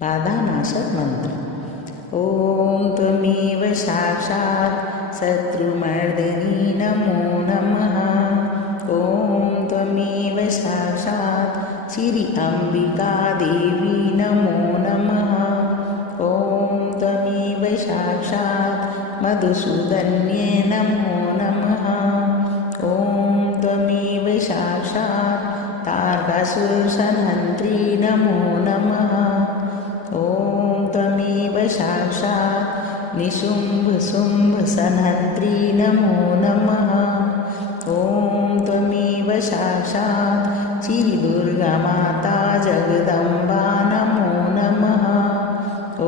बाधानाशक मंत्र। ओम त्वमेव साक्षात् शत्रुमर्दिनी नमो नमः। ओम त्वमेव साक्षात् श्री अंबिका देवी नमो नमः। ओम त्वमेव साक्षात् मधुसूदन्ये नमो नमः। ओम त्वमेव साक्षात् तारकासुरसंहन्त्री नमो नमः। ओम त्वमेव साक्षात् निशुम्भशुम्भसंहन्त्री नमो नमः। ओम त्वमेव साक्षात् श्रीदुर्गा माता जगदम्बा नमो नमः।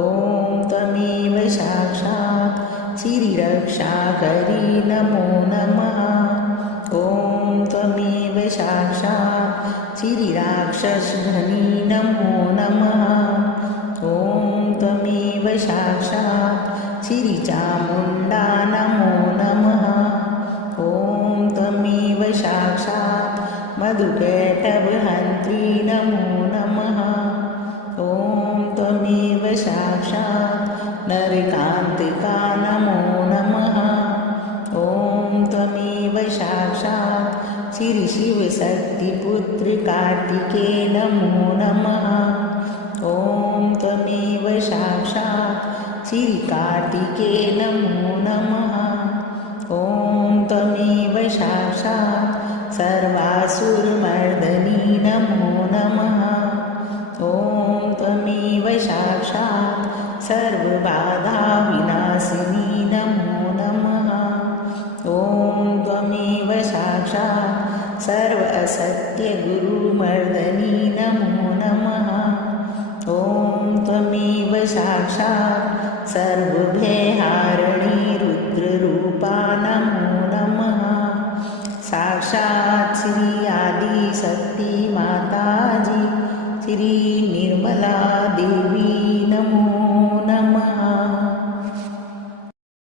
ओम त्वमेव साक्षात् श्रीरक्षाकरी नमो नमः। ओम त्वमेव साक्षात् श्रीराक्षसधनी नमो नमः। ओम त्वमेव साक्षात् श्रीचामुण्डा नमो नमः। ओम त्वमेव साक्षात् मधुकैटभहन्त्री नमो नमः। ओम त्वमेव साक्षात् नरकान्तिका नमो नमः। ओम त्वमेव साक्षात् श्रीशिवशक्तिपुत्र कार्तिकेय नमो नमः। ओम त्वमेव साक्षात् श्रीकार्तिकेय नमो नमः। ओम त्वमेव साक्षात् सर्वासुरमर्दिनी नमो नमः। ओम त्वमेव साक्षात् सर्वबाधाविनाशिनी नमो नमः। ओम त्वमेव साक्षात् सर्व असत्यगुरुमर्दिनी नमो नमः। ओम त्वमेव साक्षात् सर्वभयहारिणी रुद्ररूपा नमो नमः। साक्षात् श्री आदिशक्ति माताजी श्री निर्मला